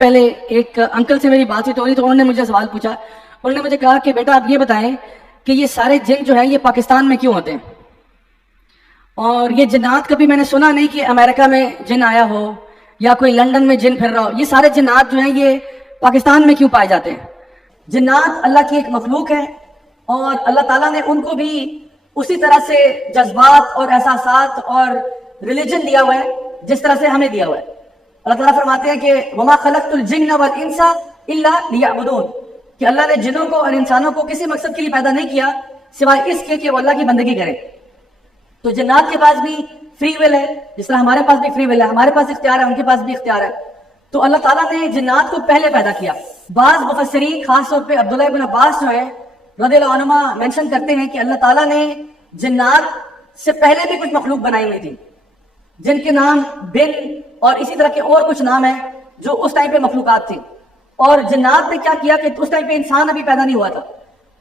پہلے ایک انکل سے میری بات چیت ہو رہی تو انہوں نے مجھے سوال پوچھا. انہوں نے مجھے کہا کہ بیٹا آپ یہ بتائیں کہ یہ سارے جن جو ہیں یہ پاکستان میں کیوں ہوتے ہیں؟ اور یہ جنات کبھی میں نے سنا نہیں کہ امریکہ میں جن آیا ہو یا کوئی لنڈن میں جن پھر رہا ہو. یہ سارے جنات جو ہیں یہ پاکستان میں کیوں پائے جاتے ہیں؟ جنات اللہ کی ایک مخلوق ہے اور اللہ تعالیٰ نے ان کو بھی اسی طرح سے جذبات اور احساسات اور ریلیجن دیا ہوا ہے جس طرح سے ہمیں دیا ہوا ہے. اللہ تعالیٰ فرماتے ہیں کہ وما خلقت الجن والانس الا لیعبدون، کہ اللہ نے جنوں کو اور انسانوں کو کسی مقصد کے لیے پیدا نہیں کیا سوائے اس کے کہ وہ اللہ کی بندگی کریں. تو جنات کے پاس بھی فری ول ہے جس طرح ہمارے پاس بھی فری ول ہے، ہمارے پاس اختیار ہے، ان کے پاس بھی اختیار ہے. تو اللہ تعالیٰ نے جنات کو پہلے پیدا کیا. بعض مفسرین خاص طور پہ عبداللہ ابن عباس جو ہے رضی اللہ عنہما مینشن کرتے ہیں کہ اللہ تعالیٰ نے جنات سے پہلے بھی کچھ مخلوق بنائی ہوئی تھی جن کے نام بن اور اسی طرح کے اور کچھ نام ہیں جو اس ٹائم پہ مخلوقات تھی. اور جنات نے کیا کیا کہ اس ٹائم پہ انسان ابھی پیدا نہیں ہوا تھا.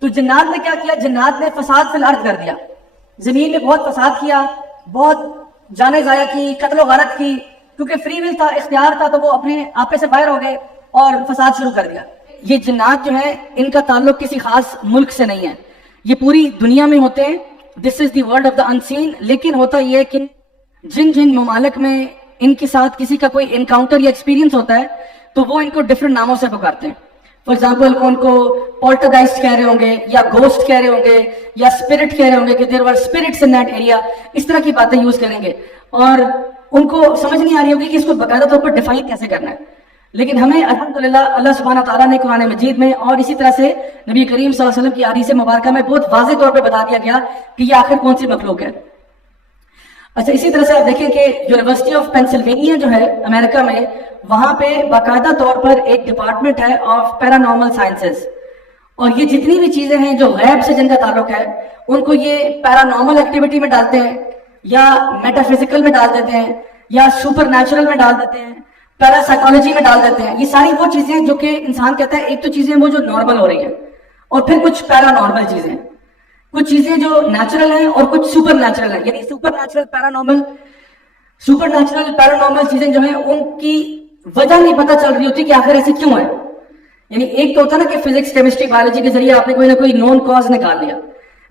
تو جنات نے کیا کیا؟ جنات نے فساد فی الارض کر دیا، زمین میں بہت فساد کیا، بہت جانیں ضائع کی، قتل و غارت کی. کیونکہ فری ول تھا، اختیار تھا، تو وہ اپنے آپے سے باہر ہو گئے اور فساد شروع کر دیا. یہ جنات جو ہیں ان کا تعلق کسی خاص ملک سے نہیں ہے، یہ پوری دنیا میں ہوتے ہیں. This is the world of the unseen. لیکن ہوتا یہ ہے کہ جن ممالک میں ان کے ساتھ کسی کا کوئی انکاؤنٹر یا ایکسپیرینس ہوتا ہے تو وہ ان کو ڈفرنٹ ناموں سے پکارتے ہیں. فار ایگزامپل ان کو پولٹرگائسٹ کہہ رہے ہوں گے یا گھوسٹ کہہ رہے ہوں گے یا اسپرٹ کہہ رہے ہوں گے کہ دیر ور اسپرٹس ان دیٹ ایریا. اس طرح کی باتیں یوز کریں گے اور ان کو سمجھ نہیں آ رہی ہوگی کہ اس کو باقاعدہ طور پر ڈیفائن کیسے کرنا ہے. لیکن ہمیں الحمدللہ اللہ سبحانہ تعالیٰ نے قرآن مجید میں اور اسی طرح سے نبی کریم صلی اللہ علیہ وسلم کی حدیث مبارکہ میں بہت واضح طور پہ بتا دیا گیا کہ یہ آخر کون سی مخلوق ہے. اچھا، اسی طرح سے آپ دیکھیں کہ یونیورسٹی آف پینسلوینیا جو ہے امریکہ میں، وہاں پہ باقاعدہ طور پر ایک ڈپارٹمنٹ ہے آف پیرانارمل سائنسز. اور یہ جتنی بھی چیزیں ہیں جو غیب سے جن کا تعلق ہے ان کو یہ پیرانارمل ایکٹیویٹی میں ڈالتے ہیں یا میٹا فزیکل میں ڈال دیتے ہیں یا سپر نیچرل میں ڈال دیتے ہیں، پیرا سائیکالوجی میں ڈال دیتے ہیں. یہ ساری وہ چیزیں جو کہ انسان کہتا ہے ایک تو چیزیں وہ جو نارمل ہو رہی ہیں اور پھر کچھ پیرا نارمل چیزیں، کچھ چیزیں جو نیچرل ہیں اور کچھ سپر نیچرل ہیں. یعنی سپر نیچرل پیرا نارمل چیزیں جو ہیں ان کی وجہ نہیں پتہ چل رہی ہوتی کہ آخر ایسے کیوں ہے. یعنی ایک تو ہوتا ہے نا کہ فزکس کیمسٹری بایولوجی کے ذریعے آپ نے کوئی نہ کوئی نون کاز نکال لیا،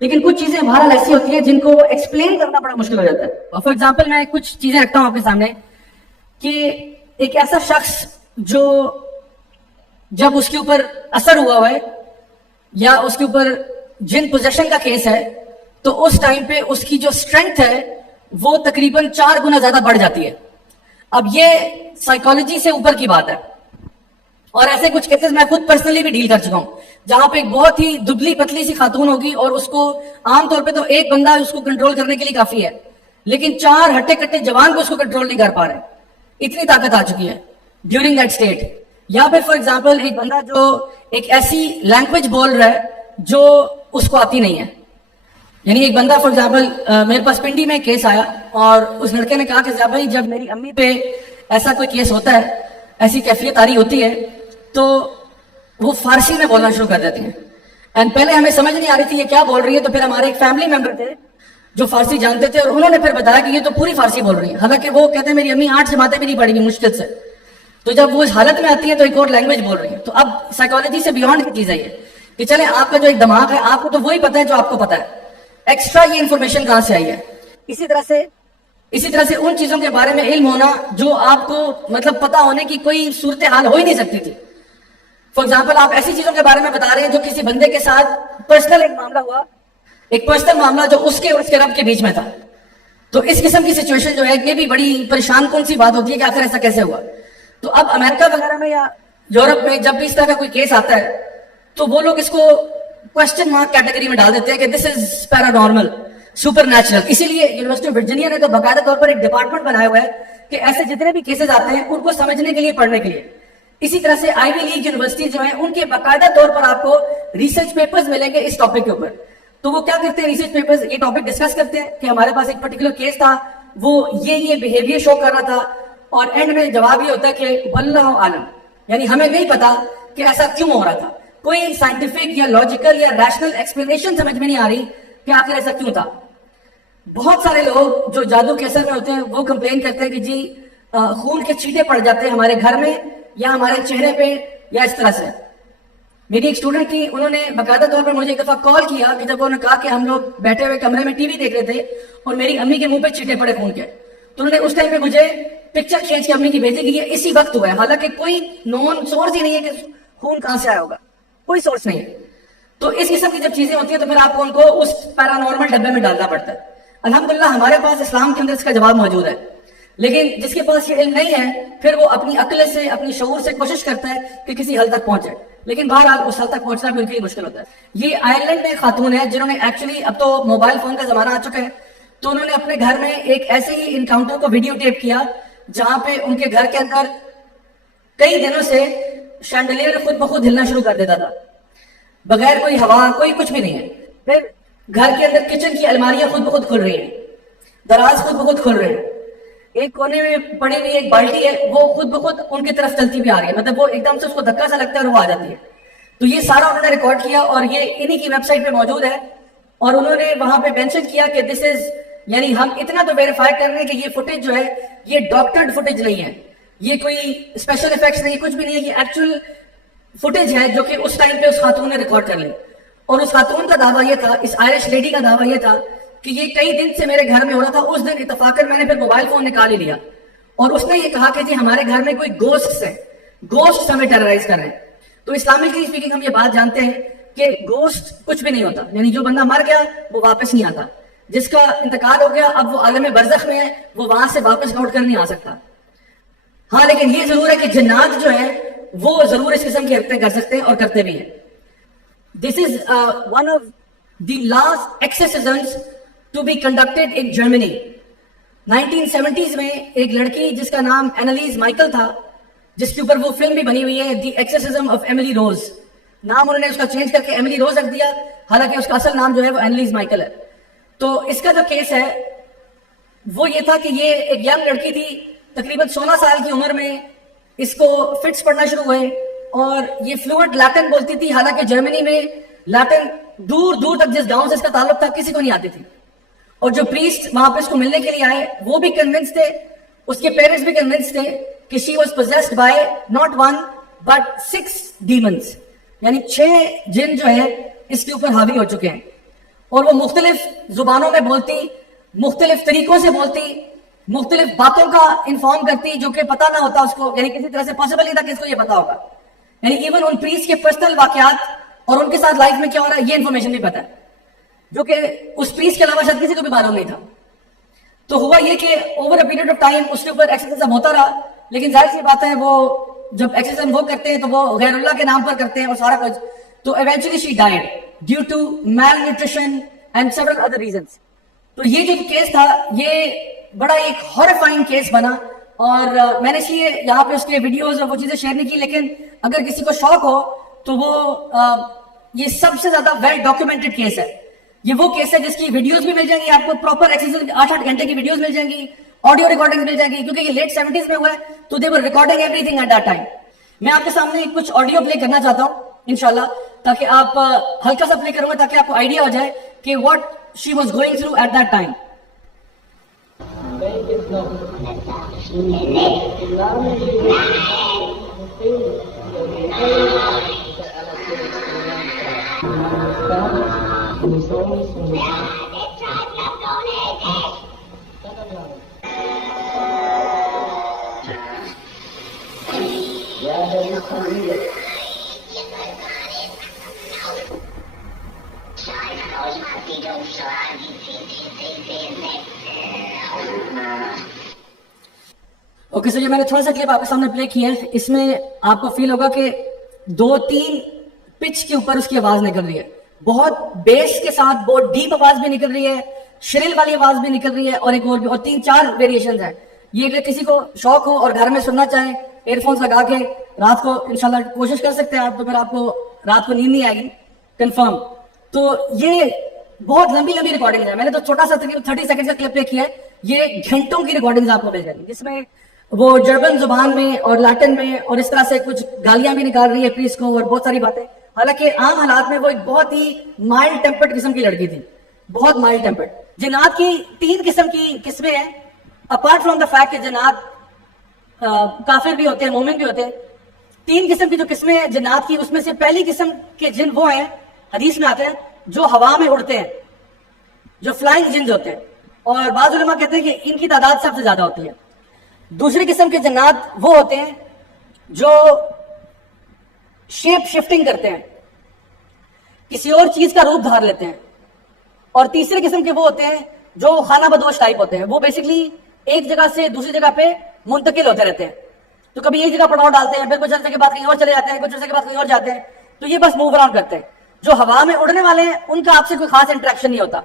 لیکن کچھ چیزیں بہرحال ایسی ہوتی ہیں جن کو ایکسپلین کرنا بڑا مشکل ہو جاتا ہے. فار ایگزامپل میں کچھ چیزیں رکھتا ہوں آپ کے سامنے کہ ایک ایسا شخص جو جب اس کے اوپر اثر ہوا ہے یا اس کے اوپر جن پوزیشن کا کیس ہے تو اس ٹائم پہ اس کی جو اسٹرینتھ ہے وہ تقریباً 4 گنا زیادہ بڑھ جاتی ہے. اب یہ سائیکالوجی سے اوپر کی بات ہے اور ایسے کچھ کیسز میں خود پرسنلی بھی ڈیل کر چکا ہوں جہاں پہ ایک بہت ہی دبلی پتلی سی خاتون ہوگی اور اس کو عام طور پہ تو ایک بندہ اس کو کنٹرول کرنے کے لیے کافی ہے، لیکن 4 ہٹے کٹے جوان کو اس کو کنٹرول نہیں کر پا رہے. اتنی طاقت آ چکی ہے ڈیورنگ دیٹ اسٹیٹ. یا پھر فار ایگزامپل ایک بندہ جو ایک ایسی لینگویج بول رہا ہے جو اس کو آتی نہیں ہے. یعنی ایک بندہ فار ایگزامپل میرے پاس پنڈی میں کیس آیا اور اس لڑکے نے کہا کہ زیاد بھائی جب میری امی پہ ایسا کوئی کیس ہوتا ہے، ایسی کیفیت آری ہوتی ہے تو وہ فارسی میں بولنا شروع کر دیتے ہیں. اینڈ پہلے ہمیں سمجھ نہیں آ رہی تھی یہ کیا بول رہی ہے، تو پھر ہمارے ایک فیملی ممبر تھے جو فارسی جانتے تھے اور انہوں نے پھر بتایا کہ یہ تو پوری فارسی بول رہی ہے، حالانکہ وہ کہتے ہیں میری امی 8 جماعتیں بھی نہیں پڑھی گی مشکل سے. تو جب وہ اس حالت میں آتی ہے تو ایک اور لینگویج بول رہی ہے. تو اب سائیکالوجی سے بیونڈ کی چیز ہے یہ کہ چلیں آپ کا جو ایک دماغ ہے آپ کو تو وہی پتا ہے جو آپ کو پتا ہے، ایکسٹرا یہ انفارمیشن کہاں سے آئی ہے. اسی طرح سے ان چیزوں کے بارے میں علم ہونا جو آپ کو مطلب پتا ہونے کی کوئی صورتحال ہو ہی نہیں سکتی تھی. فار ایگزامپل آپ ایسی چیزوں کے بارے میں بتا رہے ہیں جو کسی بندے کے ساتھ پرسنل ایک معاملہ ہوا، ایک پرسنل معاملہ جو اس کے اور اس کے رب کے بیچ میں تھا. تو اس قسم کی سچویشن جو ہے یہ بھی بڑی پریشان کن سی بات ہوتی ہے کہ آخر ایسا کیسے ہوا. تو اب امریکہ وغیرہ میں یا یورپ میں جب بھی اس طرح کا کوئی کیس آتا ہے تو وہ لوگ اس کو کوشچن مارک کیٹیگری میں ڈال دیتے ہیں کہ دس از پیرا نارمل، سپر نیچرل. اسی لیے یونیورسٹی آف ورجینیا نے تو باقاعدہ طور پر ایک ڈپارٹمنٹ بنایا ہوا ہے کہ ایسے جتنے بھی کیسز آتے ہیں ان کو سمجھنے کے لیے، پڑھنے کے لیے. اسی طرح سے آئی وی لیگ یونیورسٹی جو ہیں ان کے باقاعدہ طور پر آپ کو ریسرچ پیپرز ملیں گے اس ٹاپک کے اوپر. تو وہ کیا کرتے ہیں، ریسرچ پیپرز یہ ٹاپک ڈسکس کرتے ہیں کہ ہمارے پاس ایک پرٹیکولر کیس تھا، وہ یہ بیہیویئر شو کر رہا تھا، اور اینڈ میں جواب یہ ہوتا ہے کہ واللہ عالم، یعنی ہمیں نہیں پتا کہ ایسا کیوں ہو رہا تھا. کوئی سائنٹیفک یا لاجیکل یا ریشنل ایکسپلینیشن سمجھ میں نہیں آ رہی کہ آخر ایسا کیوں تھا. بہت سارے لوگ جو جادو کے اثر میں ہوتے ہیں وہ کمپلین کرتے ہیں کہ جی خون کے چیٹے پڑ جاتے ہیں ہمارے گھر میں یا ہمارے چہرے پہ یا اس طرح سے. میری ایک اسٹوڈنٹ تھی, انہوں نے باقاعدہ طور پر مجھے ایک دفعہ کال کیا کہ جب انہوں نے کہا کہ ہم لوگ بیٹھے ہوئے کمرے میں ٹی وی دیکھ رہے تھے اور میری امی کے منہ پہ چیٹے پڑے خون کے, تو انہوں نے اس ٹائم پہ مجھے پکچر کھینچ کے امی کی بھیجی کہ یہ اسی وقت ہوا ہے, حالانکہ کوئی نون سورس ہی نہیں ہے کہ خون کہاں سے آیا ہوگا, کوئی سورس نہیں ہے. تو اس قسم کی جب چیزیں ہوتی ہیں تو پھر آپ کو ان کو اس پیرانارمل ڈبے میں ڈالنا پڑتا ہے. الحمدللہ ہمارے پاس اسلام کے اندر اس کا جواب موجود ہے, لیکن جس کے پاس یہ علم نہیں ہے پھر وہ اپنی عقل سے, اپنی شعور سے کوشش کرتا ہے کہ کسی حل تک پہنچے, لیکن بہرحال اس حل تک پہنچنا بھی ان کے لیے مشکل ہوتا ہے. یہ آئرلینڈ میں خاتون ہے جنہوں نے ایکچولی, اب تو موبائل فون کا زمانہ آ چکا ہے, تو انہوں نے اپنے گھر میں ایک ایسے ہی انکاؤنٹر کو ویڈیو ٹیپ کیا جہاں پہ ان کے گھر کے اندر کئی دنوں سے شینڈلیئر خود بخود ہلنا شروع کر دیتا تھا بغیر کوئی ہوا, کوئی کچھ بھی نہیں ہے. پھر گھر کے اندر کچن کی الماریاں خود بخود کھل رہی ہیں, دراز خود بخود کھل رہے ہیں, ایک کونے میں پڑی ہوئی ایک بالٹی ہے وہ خود بخود ان کی طرف چلتی بھی آ رہی ہے, مطلب وہ ایک دم سے اس کو دھکا سا لگتا ہے اور وہ آ جاتی ہے. تو یہ سارا انہوں نے ریکارڈ کیا اور یہ انہی کی ویب سائٹ پہ موجود ہے, اور انہوں نے وہاں پہ مینشن کیا کہ دس از, یعنی ہم اتنا تو ویریفائی کر رہے ہیں کہ یہ فوٹیج جو ہے یہ ڈاکٹرڈ فوٹیج نہیں ہے, یہ کوئی اسپیشل افیکٹس نہیں, کچھ بھی نہیں ہے, یہ ایکچوئل فوٹیج ہے جو کہ اس ٹائم پہ اس خاتون نے ریکارڈ کر لی. اور اس خاتون کا دعویٰ یہ تھا, اس آئرش لیڈی کا دعویٰ یہ تھا کہ یہ کئی دن سے میرے گھر میں ہو رہا تھا, اس دن اتفاقاً میں نے پھر موبائل فون نکال ہی لیا اور اس نے یہ کہا کہ جی ہمارے گھر میں کوئی گوسٹس ہے, گوسٹس ہمیں ٹیررائز کر رہے ہیں. تو اسلامکلی اسپیکنگ ہم یہ بات جانتے ہیں کہ گوسٹ کچھ بھی نہیں ہوتا, یعنی جو بندہ مر گیا وہ واپس نہیں آتا, جس کا انتقال ہو گیا اب وہ عالم برزخ میں ہے, وہ وہاں سے واپس لوٹ کر نہیں آ سکتا. ہاں لیکن یہ ضرور ہے کہ جنات جو ہے وہ ضرور اس قسم کی حرکتیں کر سکتے ہیں اور کرتے بھی ہیں. This is one of the last exorcisms to be conducted in Germany. 1970s میں ایک لڑکی جس کا نام اینالیز مائیکل تھا, جس کے اوپر وہ فلم بھی بنی ہوئی ہے دی ایکسرسزم آف ایملی روز, نام انہوں نے اس کا چینج کر کے ایملی روز رکھ دیا, حالانکہ اس کا اصل نام جو ہے وہ اینالیز مائیکل ہے. تو اس کا جو کیس ہے وہ یہ تھا کہ یہ ایک ینگ لڑکی تھی, تقریباً 16 سال کی عمر میں اس کو فٹس پڑنا شروع ہوئے اور یہ فلوئنٹ لیٹن بولتی تھی, حالانکہ جرمنی میں لیٹن دور دور تک جس گاؤں سے اس کا تعلق تھا کسی کو نہیں آتی تھی. اور جو پریسٹ وہاں پہ اس کو ملنے کے لیے آئے وہ بھی کنونس تھے, اس کے پیرنٹس بھی کنونس تھے کہ she was possessed by not 1 but 6 ڈیمنس, یعنی 6 جن جو ہے اس کے اوپر حاوی ہو چکے ہیں. اور وہ مختلف زبانوں میں بولتی, مختلف طریقوں سے بولتی, مختلف باتوں کا انفارم کرتی جو کہ پتہ نہ ہوتا اس کو, یعنی کسی طرح سے پاسبل نہیں تھا کہ اس کو یہ پتا ہوگا. یعنی ایون ان پریسٹ کے پرسنل واقعات اور ان کے ساتھ لائف میں کیا ہو رہا ہے یہ انفارمیشن بھی پتا ہے, جو کہ اس پریسٹ کے علاوہ شاید کسی کو بھی معلوم نہیں تھا. تو ہوا یہ کہ over a period of time اس کے اوپر ایکسرسائز ہوتا رہا, لیکن ظاہر سی بات ہے وہ جب ایکسرسائز وہ کرتے ہیں تو وہ غیر اللہ کے نام پر کرتے ہیں اور سارا کچھ. تو eventually she died due to malnutrition and several other reasons. تو یہ جو کیس تھا یہ بڑا ایک ہارفائنگ کیس بنا, اور میں نے اس لیے یہاں پہ اس کے ویڈیوز اور وہ چیزیں شیئر نہیں کی, لیکن اگر کسی کو شوق ہو تو وہ یہ سب سے زیادہ ویل ڈاکیومنٹڈ کیس ہے. یہ وہ کیس ہے جس کی ویڈیوز بھی مل جائیں گی آپ کو, پراپر ایکسرسائز 8-8 گھنٹے کی ویڈیوز مل جائیں گی, آڈیو ریکارڈنگ مل جائیں گی, کیونکہ یہ لیٹ 70s میں ہوا ہے تو they were recording everything at that time. میں آپ کے سامنے کچھ آڈیو پلے کرنا چاہتا ہوں انشاءاللہ, تاکہ آپ ہلکا سا پلے کروں گا تاکہ آپ کو آئیڈیا ہو جائے کہ what she was going through at that time. Okay sir, یہ میں نے تھوڑا سا کلپ آپ کے سامنے پلے کیا ہے, اس میں آپ کو فیل ہوگا کہ 2-3 پچ کے اوپر اس کی آواز نکل رہی ہے, بہت بیس کے ساتھ بہت ڈیپ آواز بھی نکل رہی ہے, شرل والی آواز بھی نکل رہی ہے, اور ایک اور 3-4 ویریشنز ہیں. یہ اگر کسی کو شوق ہو اور گھر میں سننا چاہیں ایئر فونس لگا کے رات کو انشاءاللہ کوشش کر سکتے ہیں آپ, تو پھر آپ کو رات کو نیند نہیں آئے گی کنفرم. تو یہ بہت لمبی لمبی ریکارڈنگ ہے, میں نے تو چھوٹا سا 30 سیکنڈ کا کلپ پلے کیا ہے, یہ گھنٹوں کی ریکارڈنگ آپ کو مل جائے گی, جس میں وہ جرمن زبان میں اور لیٹن میں اور اس طرح سے کچھ گالیاں بھی نکال رہی ہے پریس کو اور بہت ساری باتیں. حالانکہ عام حالات میں وہ ایک بہت ہی مائلڈ ٹیمپرڈ قسم کی لڑکی تھی, بہت مائلڈ ٹیمپرڈ. جنات کی 3 قسم کی قسمیں ہیں, اپارٹ فرام دا فیکٹ کہ جنات کافر بھی ہوتے ہیں، مومن بھی ہوتے ہیں. 3 قسم کی جو قسمیں ہیں جنات کی، اس میں سے پہلی قسم کے جن وہ ہیں، حدیث میں آتے ہیں، جو ہوا میں اڑتے ہیں، جو فلائنگ جنز ہوتے ہیں، اور بعض علماء کہتے ہیں کہ ان کی تعداد سب سے زیادہ ہوتی ہے. دوسری قسم کے جنات وہ ہوتے ہیں جو شیپ شفٹنگ کرتے ہیں، کسی اور چیز کا روپ دھار لیتے ہیں. اور تیسری قسم کے وہ ہوتے ہیں جو خانہ بدوش ٹائپ ہوتے ہیں، وہ بیسکلی ایک جگہ سے دوسری جگہ پہ منتقل ہوتے رہتے ہیں. تو کبھی ایک جگہ پڑاؤ ڈالتے ہیں، پھر کچھ عرصے کے بعد کہیں اور چلے جاتے ہیں، کچھ عرصے کے بعد کہیں اور جاتے ہیں. تو یہ بس موو اراؤنڈ کرتے ہیں. جو ہوا میں اڑنے والے ہیں ان کا آپ سے کوئی خاص انٹریکشن نہیں ہوتا،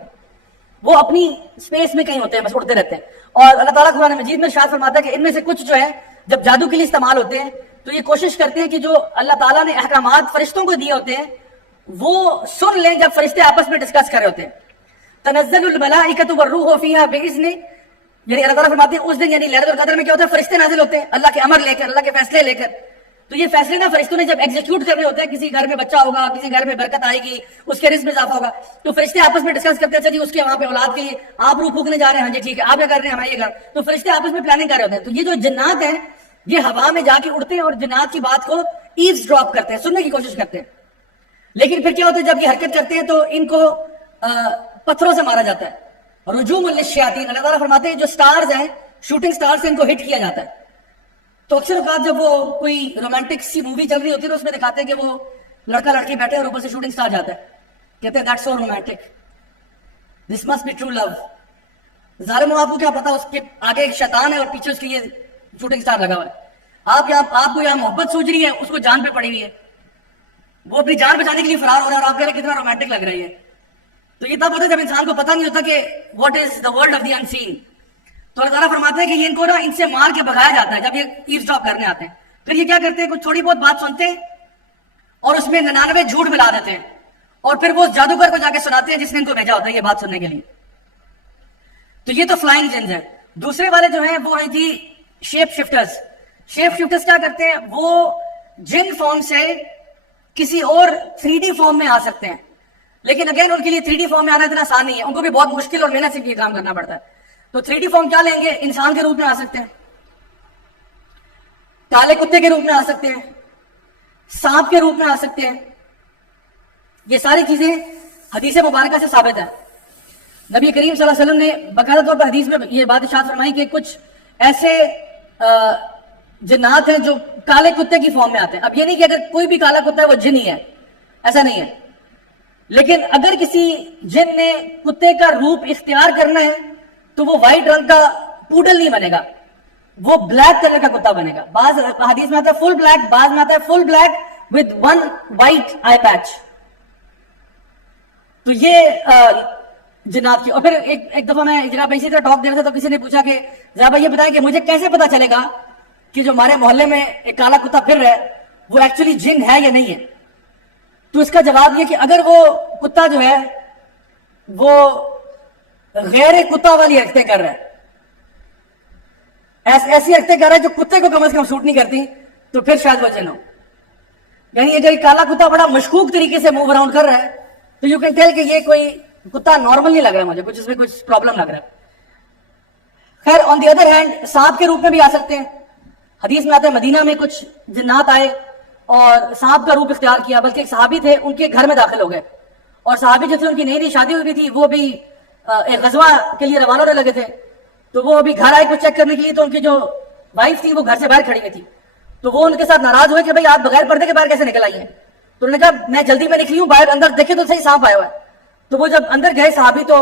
وہ اپنی اسپیس میں کہیں ہوتے ہیں، بس اڑتے رہتے ہیں. اور اللہ تعالیٰ قرآن مجید میں ارشاد فرماتا ہے کہ ان میں سے کچھ جو ہے جب جادو کے لیے استعمال ہوتے ہیں تو یہ کوشش کرتے ہیں کہ جو اللہ تعالیٰ نے احکامات فرشتوں کو دیے ہوتے ہیں وہ سن لیں جب فرشتے آپس میں ڈسکس کر رہے ہوتے ہیں. تنزل الملائکۃ والروح فیہا باذن، یعنی اللہ تعالیٰ فرماتے ہیں اس دن یعنی لیلۃ القدر میں کیا ہوتا ہے، فرشتے نازل ہوتے ہیں اللہ کے امر لے کر، اللہ کے فیصلے لے کر. تو یہ فیصلے نا فرشتوں نے جب ایگزیکیوٹ کرنے ہوتے ہیں، کسی گھر میں بچہ ہوگا، کسی گھر میں برکت آئے گی، اس کے رزق میں اضافہ ہوگا، تو فرشتے آپس میں ڈسکس کرتے ہیں اچھا جی اس کے وہاں پہ اولاد کے لیے آپ روح پھونکنے جا رہے ہیں، ہاں جی ٹھیک ہے، آپ کیا کر رہے ہیں، ہمیں یہ کر. تو فرشتے آپس میں پلاننگ کر رہے ہوتے ہیں. تو یہ جو جنات ہیں یہ ہوا میں جا کے اڑتے ہیں اور جنات کی بات کو ایوز ڈراپ کرتے ہیں، سننے کی کوشش کرتے ہیں. لیکن پھر کیا ہوتا ہے جب یہ حرکت کرتے ہیں تو ان کو پتھروں سے مارا جاتا ہے. رجوم للشیاطین، اللہ تعالیٰ فرماتے ہیں جو سٹارز ہیں، شوٹنگ سٹار سے ان کو ہٹ کیا جاتا ہے. تو اکثر اوقات جب وہ کوئی رومانٹک سی مووی چل رہی ہوتی ہے تو اس میں دکھاتے ہیں کہ وہ لڑکا لڑکی بیٹھے اور اوپر سے شوٹنگ سٹار جاتا ہے، کہتے ہیں that's so romantic, this must be true love. ظالم آپ کو کیا پتا اس کے آگے ایک شیطان ہے اور پیچھے اس کے یہ شوٹنگ سٹار لگا ہوا ہے. آپ کو یہاں محبت سوچ رہی ہے، اس کو جان پہ پڑی ہوئی ہے، وہ اپنی جان بچانے کے لیے فرار ہو رہا ہے اور آپ کہہ رہے ہیں کتنا رومانٹک لگ رہی ہے. تو یہ تب ہوتا ہے جب انسان کو پتہ نہیں ہوتا کہ what is the world of the unseen. تو اللہ تعالیٰ فرماتے ہیں کہ یہ ان کو نا ان سے مار کے بھگایا جاتا ہے جب یہ ایوز ڈراپ کرنے آتے ہیں. پھر یہ کیا کرتے ہیں، کچھ تھوڑی بہت بات سنتے ہیں اور اس میں 99 جھوٹ ملا دیتے ہیں اور پھر وہ جادوگر کو جا کے سناتے ہیں جس نے ان کو بھیجا ہوتا ہے یہ بات سننے کے لیے. تو یہ تو فلائنگ جنز ہے. دوسرے والے جو ہیں وہ ہیں جی شیپ شفٹرز. شیپ شفٹرز کیا کرتے ہیں، وہ جن فارم سے کسی اور 3D فارم میں آ سکتے ہیں. لیکن اگین ان کے لیے 3D فارم میں آنا اتنا آسان نہیں ہے، ان کو بھی بہت مشکل اور محنت سے یہ کام کرنا پڑتا ہے. تو 3D فارم کیا لیں گے، انسان کے روپ میں آ سکتے ہیں، کالے کتے کے روپ میں آ سکتے ہیں، سانپ کے روپ میں آ سکتے ہیں. یہ ساری چیزیں حدیث مبارکہ سے ثابت ہے. نبی کریم صلی اللہ علیہ وسلم نے باقاعدہ طور پر حدیث میں یہ بات ارشاد فرمائی کہ کچھ ایسے جنات ہیں جو کالے کتے کی فارم میں آتے ہیں. اب یہ نہیں کہ اگر کوئی بھی کالا کتا ہے وہ جن ہی ہے، ایسا نہیں ہے. لیکن اگر کسی جن نے کتے کا روپ اختیار کرنا ہے تو وہ وائٹ رنگ کا پوڈل نہیں بنے گا، وہ بلیک کلر کا کتا بنے گا. بعض حدیث میں آتا ہے فل بلیک، بعض میں آتا ہے فل بلیک ود 1 وائٹ آئی پیچ. تو یہ جنات کی. اور پھر ایک دفعہ میں ایک جگہ پہ اسی طرح ٹاک دے رہا تھا تو کسی نے پوچھا کہ ذرا یہ بتائیں کہ مجھے کیسے پتا چلے گا کہ جو ہمارے محلے میں ایک کالا کتا پھر رہا ہے وہ ایکچولی جن ہے یا نہیں ہے. تو اس کا جواب یہ کہ اگر وہ کتا جو ہے وہ غیر کتا والی حرکتیں کر رہا ہے، ایسی حرکتیں کر رہا ہے جو کتے کو کم از کم سوٹ نہیں کرتی، تو پھر شاید وہ جن ہو. یعنی اگر کالا کتا بڑا مشکوک طریقے سے موو اراؤنڈ کر رہا ہے تو یو کین ٹیل کہ یہ کوئی کتا نارمل نہیں لگ رہا ہے، مجھے کچھ اس میں کچھ پرابلم لگ رہا ہے. خیر آن دی ادر ہینڈ سانپ کے روپ میں بھی آ سکتے ہیں. حدیث میں آتا ہے مدینہ میں کچھ جنات آئے اور سانپ کا روپ اختیار کیا، بلکہ ایک صحابی تھے ان کے گھر میں داخل ہو گئے، اور صحابی جو تھے ان کی نئی نئی شادی ہوئی تھی، وہ بھی ایک غزوہ کے لیے روانہ ہونے لگے تھے. تو وہ ابھی گھر آئے کچھ چیک کرنے کے لیے، تو ان کی جو وائف تھی وہ گھر سے باہر کھڑی ہوئی تھی. تو وہ ان کے ساتھ ناراض ہوئے کہ بھائی آپ بغیر پردے کے باہر کیسے نکل آئی ہیں. تو انہوں نے کہا میں جلدی میں نکلی ہوں باہر، اندر دیکھے تو صحیح سانپ آیا ہوا ہے. تو وہ جب اندر گئے صحابی تو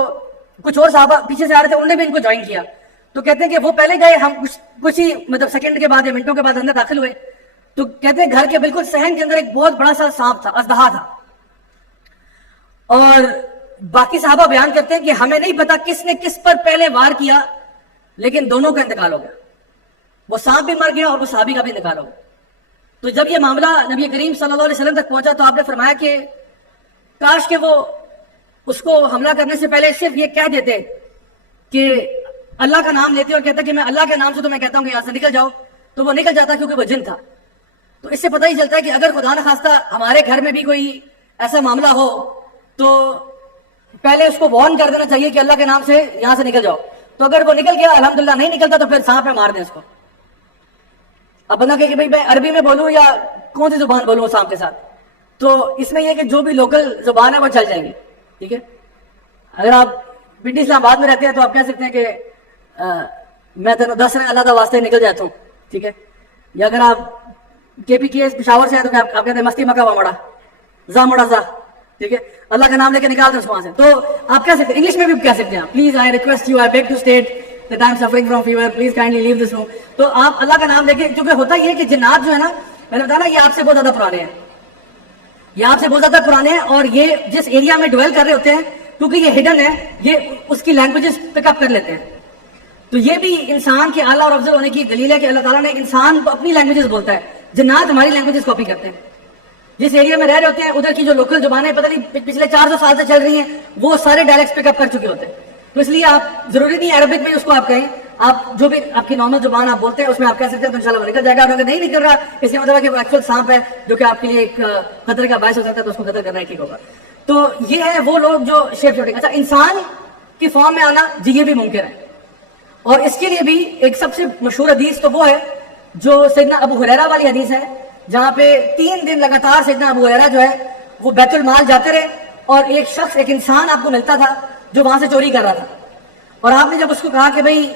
کچھ اور صحابہ پیچھے سے آ رہے تھے، انہوں نے بھی ان کو جوائن کیا. تو کہتے ہیں کہ وہ پہلے گئے، ہم کچھ ہی مطلب سیکنڈ کے بعد یا منٹوں کے بعد اندر داخل ہوئے. تو کہتے ہیں گھر کے بالکل صحن کے اندر ایک بہت بڑا سا سانپ تھا، اژدہا تھا. اور باقی صحابہ بیان کرتے ہیں کہ ہمیں نہیں پتا کس نے کس پر پہلے وار کیا، لیکن دونوں کا انتقال ہو گیا. وہ سانپ بھی مر گیا اور وہ صحابی کا بھی انتقال ہو گیا. تو جب یہ معاملہ نبی کریم صلی اللہ علیہ وسلم تک پہنچا تو آپ نے فرمایا کہ کاش کہ وہ اس کو حملہ کرنے سے پہلے صرف یہ کہہ دیتے کہ اللہ کا نام لیتے اور کہتا کہ میں اللہ کے نام سے تو میں کہتا ہوں کہ یہاں سے نکل جاؤ، تو وہ نکل جاتا کیونکہ وہ جن تھا. تو اس سے پتہ ہی چلتا ہے کہ اگر خدا نخواستہ ہمارے گھر میں بھی کوئی ایسا معاملہ ہو تو پہلے اس کو وارن کر دینا چاہیے کہ اللہ کے نام سے یہاں سے نکل جاؤ. تو اگر وہ نکل گیا الحمدللہ، نہیں نکلتا تو پھر سانپ میں مار دیں اس کو. اب بندہ کہ بھائی میں عربی میں بولوں یا کون سی زبان بولوں اسام کے ساتھ, تو اس میں یہ کہ جو بھی لوکل زبان ہے وہ چل جائیں گی. ٹھیک ہے, اگر آپ پنڈی اسلام آباد میں رہتے ہیں تو آپ کہہ سکتے ہیں کہ میں تینوں 10 رن اللہ کا واسطے نکل جاتا ہوں. ٹھیک ہے, یا اگر آپ کے پی کے ایس پشاور سے ہیں تو آپ کہتے ہیں مستی مکہ وامڑا زا مڑا زا. ٹھیک ہے, اللہ کا نام لے کے نکال دیں اس وہاں سے. تو آپ کہہ سکتے ہیں, انگلش میں بھی کہہ سکتے ہیں, please I request you, I beg to state that I am suffering from fever, please kindly leave this room. تو آپ اللہ کا نام لے کے, کیونکہ ہوتا یہ ہے کہ جنات جو ہے نا, میں نے بتایا نا, یہ آپ سے بہت زیادہ پرانے ہیں, یہ آپ سے بہت زیادہ پرانے ہیں, اور یہ جس ایریا میں ڈویل کر رہے ہوتے ہیں, کیونکہ یہ ہڈن ہے, یہ اس کی لینگویجز پک اپ کر لیتے ہیں. تو یہ بھی انسان کے اعلیٰ اور افضل ہونے کی دلیل ہے کہ اللہ تعالیٰ نے انسان کو اپنی لینگویجز بولتا ہے, جنات ہماری لینگویجز کاپی کرتے ہیں. جس ایریا میں رہ رہے ہوتے ہیں ادھر کی جو لوکل زبانیں پتہ نہیں پچھلے 400 سال سے چل رہی ہیں, وہ سارے ڈائلیکٹس پک اپ کر چکے ہوتے ہیں. تو اس لیے آپ ضروری نہیں عربک میں اس کو آپ کہیں, آپ جو بھی آپ کی نارمل زبان آپ بولتے ہیں اس میں آپ کہہ سکتے ہیں, تو انشاءاللہ وہ نکل جائے گا. اور اگر نہیں نکل رہا, اس کا مطلب ہے کہ وہ ایکچوئل سانپ ہے جو کہ آپ کے لیے ایک خطرے کا باعث ہو سکتا ہے, تو اس کو قتل کرنا ہی ٹھیک ہوگا. تو یہ ہے وہ لوگ جو شیپ شوٹنگ. اچھا, انسان کی فارم میں آنا جی یہ بھی ممکن ہے, اور اس کے لیے بھی ایک سب سے مشہور حدیث تو وہ ہے جو سیدنا ابو ہریرہ والی حدیث ہے, جہاں پہ 3 دن لگاتار سیدنا ابو ہریرہ جو ہے وہ بیت المال جاتے رہے, اور ایک شخص, ایک انسان آپ کو ملتا تھا جو وہاں سے چوری کر رہا تھا, اور آپ نے جب اس کو کہا کہ بھائی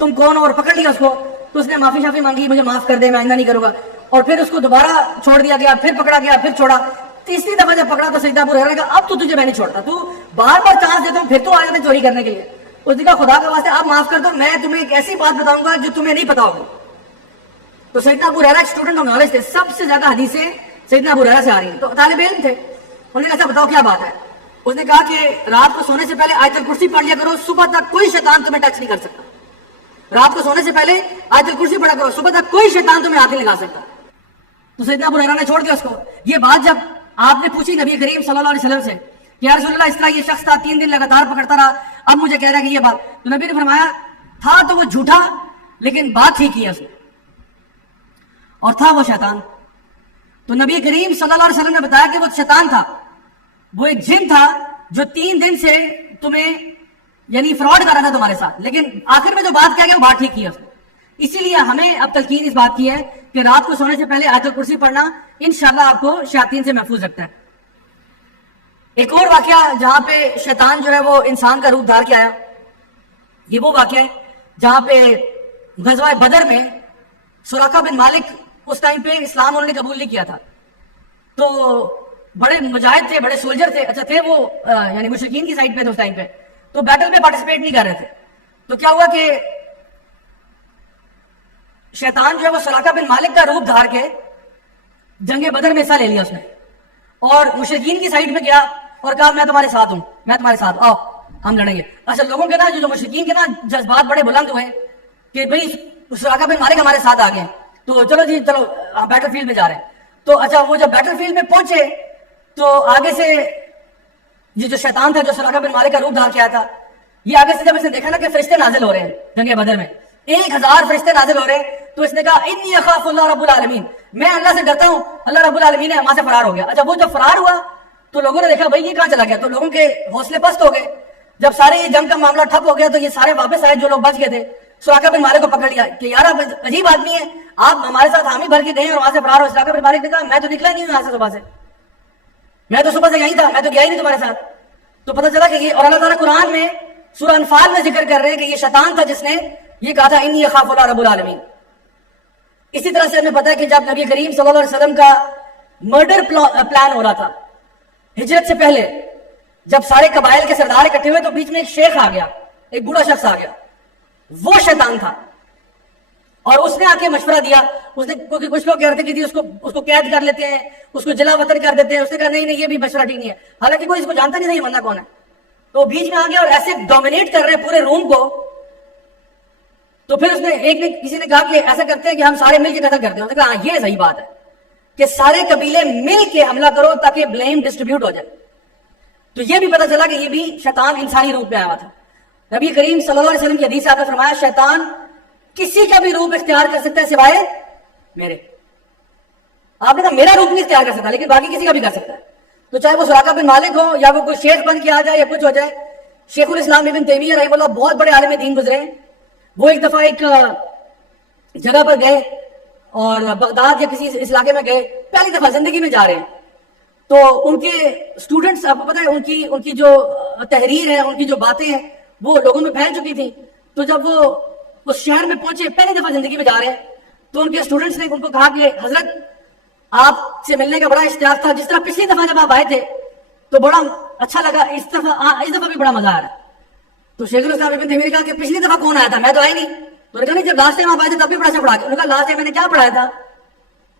تم کون ہو, اور پکڑ لیا اس کو, تو اس نے معافی شافی مانگی, مجھے معاف کر دے, میں آئندہ نہیں کروں گا. اور پھر اس کو دوبارہ چھوڑ دیا گیا, پھر پکڑا گیا, پھر چھوڑا. تیسری دفعہ جب پکڑا تو سیدنا ابو ہریرہ نے کہا اب تو تجھے میں نہیں چھوڑتا, تو بار بار چانس دیتا ہوں, پھر تو آ جاتے چوری کرنے کے لیے. اس نے کہا خدا کا واسطے آپ معاف کر دو, میں تمہیں ایک ایسی بات بتاؤں گا جو تمہیں نہیں پتا ہوگی. تو سیدنا ابو ہریرہ ایک اسٹوڈنٹ آف نالج تھے, سب سے زیادہ حدیثیں سیدنا ابو ہریرہ سے آ رہی ہیں, تو طالب علم تھے. انہوں نے کہا اچھا بتاؤ کیا بات ہے. اس نے کہا کہ رات کو سونے سے پہلے آیت الکرسی پڑھ لیا کرو, صبح تک کوئی شیطان تمہیں ٹچ نہیں کر سکتا. رات کو سونے سے پہلے آیت الکرسی پڑھا کرو, صبح تک کوئی شیطان تمہیں ہاتھ نہیں لگا سکتا. تو سیدنا ابو ہریرہ نے چھوڑ دیا اس کو. یہ بات جب آپ نے پوچھی نبی کریم صلی اللہ علیہ وسلم سے کہ یا رسول اللہ اس طرح یہ شخص تھا, 3 دن لگاتار پکڑتا رہا, اب مجھے کہہ رہا ہے کہ یہ بات, تو نبی نے فرمایا تھا تو وہ جھوٹا, لیکن بات ٹھیک کی ہے اس نے, اور تھا وہ شیطان. تو نبی کریم صلی اللہ علیہ وسلم نے بتایا کہ وہ شیطان تھا, وہ ایک جن تھا جو 3 دن سے تمہیں یعنی فراڈ کر رہا تھا تمہارے ساتھ, لیکن آخر میں جو بات کیا گیا وہ بات ٹھیک کی ہے اس نے. اسی لیے ہمیں اب تلقین اس بات کی ہے کہ رات کو سونے سے پہلے آیت الکرسی پڑھنا انشاءاللہ آپ کو شیاطین سے محفوظ رکھتا ہے. ایک اور واقعہ جہاں پہ شیطان جو ہے وہ انسان کا روپ دھار کے آیا, یہ وہ واقعہ ہے جہاں پہ غزوہ بدر میں سراقہ بن مالک اس ٹائم پہ اسلام انہوں نے قبول نہیں کیا تھا, تو بڑے مجاہد تھے, بڑے سولجر تھے, اچھا تھے وہ یعنی مشرکین کی سائڈ پہ تھے اس ٹائم پہ, تو بیٹل میں پارٹیسپیٹ نہیں کر رہے تھے. تو کیا ہوا کہ شیطان جو ہے وہ سراقہ بن مالک کا روپ دھار کے جنگ بدر میں حصہ لے لیا اس نے, اور مشرکین کی سائڈ میں گیا اور کہا میں تمہارے ساتھ ہوں, میں تمہارے ساتھ, آؤ ہم لڑیں گے. اچھا لوگوں کے نا جو مشرکین کے نا جذبات بڑے بلند ہوئے کہ بھئی سراقہ بن مالک ہمارے ساتھ آ گئے, تو چلو جی چلو بیٹل فیلڈ میں جا رہے ہیں. تو اچھا وہ جب بیٹل فیلڈ میں پہنچے تو آگے سے یہ جو شیطان تھا جو سراقہ بن مالک کا روپ دھار کے آیا تھا, یہ آگے سے جب اس نے دیکھا نا کہ فرشتے نازل ہو رہے ہیں جنگ بدر میں, 1000 فرشتے نازل ہو رہے ہیں, تو اس نے کہا انی اخاف اللہ رب العالمین, میں اللہ سے ڈرتا ہوں, اللہ رب العالمین ہے, وہاں سے فرار ہو گیا. اچھا وہ جب فرار ہوا تو لوگوں نے دیکھا بھائی یہ کہاں چلا گیا, تو لوگوں کے حوصلے پست ہو گئے. جب سارے یہ جنگ کا معاملہ ٹھپ ہو گیا تو یہ سارے واپس آئے جو لوگ بچ گئے تھے, سراقہ بن مالک کو پکڑ لیا کہ یار آپ عجیب آدمی ہے, آپ ہمارے ساتھ حامی بھر کے گئے اور وہاں سے فرار ہو. سراقہ بن مالک نے کہا میں تو نکلا نہیں ہوں یہاں سے صبح سے, میں تو صبح سے یہیں تھا, میں تو گیا ہی نہیں تمہارے ساتھ. تو پتہ چلا کہ یہ, اور اللہ تعالیٰ قرآن میں سورہ انفال میں ذکر کر رہے ہیں کہ یہ شیطان تھا جس نے یہ کہا تھا انی اخاف اللہ رب العالمین. اسی طرح سے ہمیں پتہ ہے کہ جب نبی کریم صلی اللہ علیہ وسلم کا مرڈر پلان ہو رہا تھا ہجرت سے پہلے, جب سارے قبائل کے سردار اکٹھے ہوئے تو بیچ میں ایک شیخ آ گیا, ایک بوڑھا شخص آ گیا, وہ شیطان تھا, اور اس نے آ کے مشورہ دیا. اس نے کچھ لوگ کہتے کہ اس کو قید کر لیتے ہیں, اس کو جلا وطن کر دیتے ہیں. اس نے کہا نہیں یہ بھی مشورہ ٹھیک نہیں ہے, حالانکہ کوئی اس کو جانتا نہیں تھا یہ بندہ کون ہے. تو بیچ میں آ گیا اور ایسے ڈومینیٹ کر رہے ہیں پورے روم کو. تو پھر اس نے کسی نے کہا کہ ایسا کرتے ہیں کہ ہم سارے مل کے قتل کرتے ہیں. اس نے کہا ہاں یہ صحیح بات ہے کہ سارے قبیلے مل کے حملہ کرو تاکہ بلیم ڈسٹریبیوٹ ہو جائے. تو یہ بھی پتہ چلا کہ یہ بھی شیطان انسانی روپ میں آیا ہوا تھا. نبی کریم صلی اللہ علیہ وسلم کی حدیث سے آپ نے فرمایا شیطان کسی کا بھی روپ اختیار کر سکتا ہے سوائے میرے. آپ نے کہا میرا روپ نہیں اختیار کر سکتا, لیکن باقی کسی کا بھی کر سکتا ہے. تو چاہے وہ سراقہ بن مالک ہو یا وہ کوئی شیخ بن کے آ جائے یا کچھ ہو جائے. شیخ الاسلام ابن تیمیہ رحمہ اللہ بہت بڑے عالم دین گزرے. وہ ایک دفعہ ایک جگہ پر گئے اور بغداد یا کسی اس علاقے میں گئے, پہلی دفعہ زندگی میں جا رہے ہیں, تو ان کے اسٹوڈنٹس, آپ کو پتا ہے ان کی جو تحریر ہے, ان کی جو باتیں ہیں وہ لوگوں میں پھیل چکی تھیں. تو جب وہ اس شہر میں پہنچے, پہلی دفعہ زندگی میں جا رہے ہیں, تو ان کے اسٹوڈنٹس نے ان کو کہا کہ حضرت آپ سے ملنے کا بڑا اشتیاق تھا, جس طرح پچھلی دفعہ جب آپ آئے تھے تو بڑا اچھا لگا, اس دفعہ بھی بڑا مزہ آ رہا ہے. تو شیخ الاسلام ابن تیمیہ نے کہا کہ پچھلی دفعہ کون آیا تھا, میں تو آئی نہیں. تو انہوں نے کہا نہیں, جب لاسٹ ٹائم آپ آئے تھے تب بھی بڑا اچھا پڑھا. انہوں نے کہا لاسٹ ٹائم میں نے کیا پڑھایا تھا,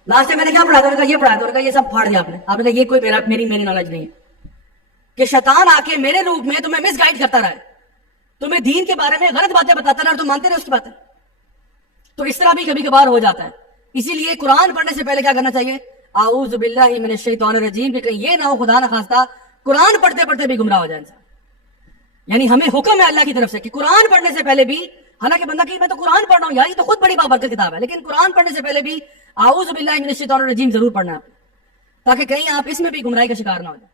لاسٹ ٹائم میں نے کیا پڑھایا تھا, انہوں نے کہا یہ پڑھایا تھا. انہوں نے کہا یہ سب پھاڑ دیا آپ نے. آپ نے کہا یہ کوئی میری نالج نہیں ہے کہ شیطان آ کے میرے روپ میں تمہیں مس گائیڈ کرتا رہا ہے, تمہیں دین کے بارے میں غلط باتیں بتاتا رہا اور تم مانتے رہے اس کی باتیں. تو اس طرح بھی کبھی کبھار ہو جاتا ہے. اسی لیے قرآن پڑھنے سے پہلے کیا کرنا چاہیے, اعوذ باللہ من الشیطان الرجیم, کہ کہیں یہ نہ ہو خدا نہ خواستہ قرآن پڑھتے پڑھتے بھی گمراہ ہو جائے انسان. یعنی ہمیں حکم ہے اللہ کی طرف سے کہ قرآن پڑھنے سے پہلے بھی, حالانکہ بندہ کہ میں تو قرآن پڑھ رہا ہوں یار, یہ تو خود بڑی بابرکت کتاب ہے, لیکن قرآن پڑھنے سے پہلے بھی اعوذ باللہ من الشیطان الرجیم ضرور پڑھنا ہے, تاکہ کہیں آپ اس میں بھی گمراہی کا شکار نہ ہو جائیں.